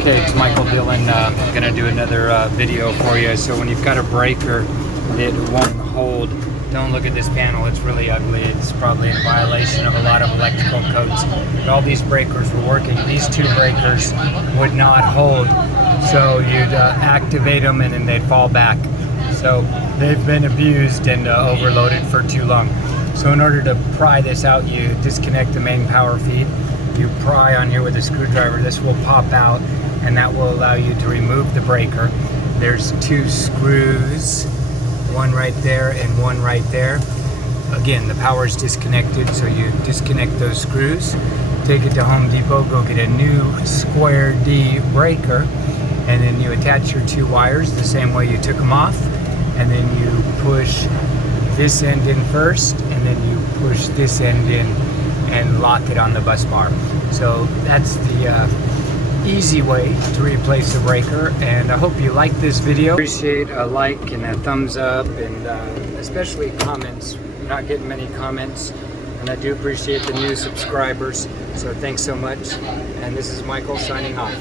Okay, it's Michael Dillon. I'm going to do another video for you. So when you've got a breaker that won't hold, don't look at this panel. It's really ugly. It's probably in violation of a lot of electrical codes. But all these breakers were working. These two breakers would not hold. So you'd activate them and then they'd fall back. So they've been abused and overloaded for too long. So in order to pry this out, you disconnect the main power feed. You pry on here with a screwdriver. This will pop out and that will allow you to remove the breaker. There's two screws, one right there and one right there. Again, the power is disconnected, so you disconnect those screws, take it to Home Depot, go get a new square D breaker, and then you attach your two wires the same way you took them off, and then you push this end in first, and then you push this end in and lock it on the bus bar. So that's the easy way to replace a breaker, and I hope you like this video. Appreciate a like and a thumbs up, and especially comments. I'm not getting many comments, and I do appreciate the new subscribers, so thanks so much. And this is Michael signing off.